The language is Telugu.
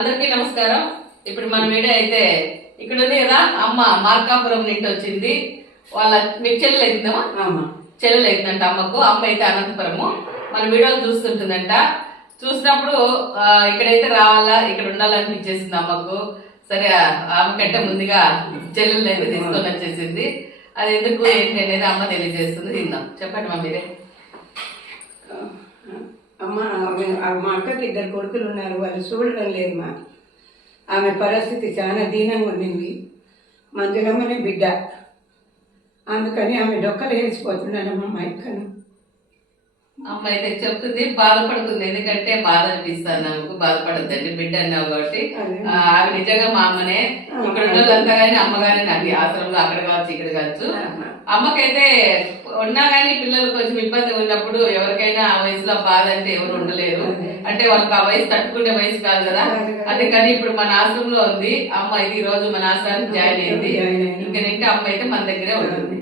అందరికీ నమస్కారం. ఇప్పుడు మన వీడియో అయితే ఇక్కడ ఉంది కదా, అమ్మ మార్కాపురం నుండి వచ్చింది. వాళ్ళ మీకు చెల్లెలు అవుతుందమ్మా, చెల్లెలు అవుతుందంట అమ్మకు. అమ్మ అయితే అనంతపురము. మన వీడియోలు చూస్తుంటుందంట. చూసినప్పుడు ఇక్కడైతే రావాలా, ఇక్కడ ఉండాలనిపించేసింది అమ్మకు. సరే ఆమె కంటే ముందుగా చెల్లెలు అయితే తీసుకొని వచ్చేసింది. అది ఎందుకు ఏంటి అనేది అమ్మ తెలియజేస్తుంది. తిందాం. చెప్పండి మా మీరే. అమ్మ మా అక్కకి 2 కొడుకులు ఉన్నారు, వాళ్ళు చూడడం లేదు మా. ఆమె పరిస్థితి చాలా దీనంగా ఉండింది. మంజులమ్మనే బిడ్డ, అందుకని ఆమె డొక్కలు వేసిపోతున్నానమ్మ మా అక్కను. అమ్మ అయితే చెప్తుంది, బాధపడుతుంది. ఎందుకంటే బాధ అనిపిస్తాను నాకు. బాధపడద్దండి, బిడ్డ అన్నావు కాబట్టి. ఆమె నిజంగా మా అమ్మనే. ఇక్కడ ఉన్న వాళ్ళంతా కానీ అమ్మగానే నాకు ఆశ్రమంలో అక్కడ కావచ్చు ఇక్కడ కావచ్చు. అమ్మకైతే ఉన్నా కానీ పిల్లలు కొంచెం ఇబ్బంది ఉన్నప్పుడు ఎవరికైనా ఆ వయసులో బాధ అంటే ఎవరు ఉండలేరు. అంటే వాళ్ళకి ఆ వయసు తట్టుకునే వయసు కాదు కదా. అందుకని ఇప్పుడు మన ఆశ్రమంలో ఉంది అమ్మ. ఇది ఈ రోజు మన ఆశ్రమానికి జాయిన్ అయింది. ఇంకా అమ్మ అయితే మన దగ్గరే ఉంటుంది.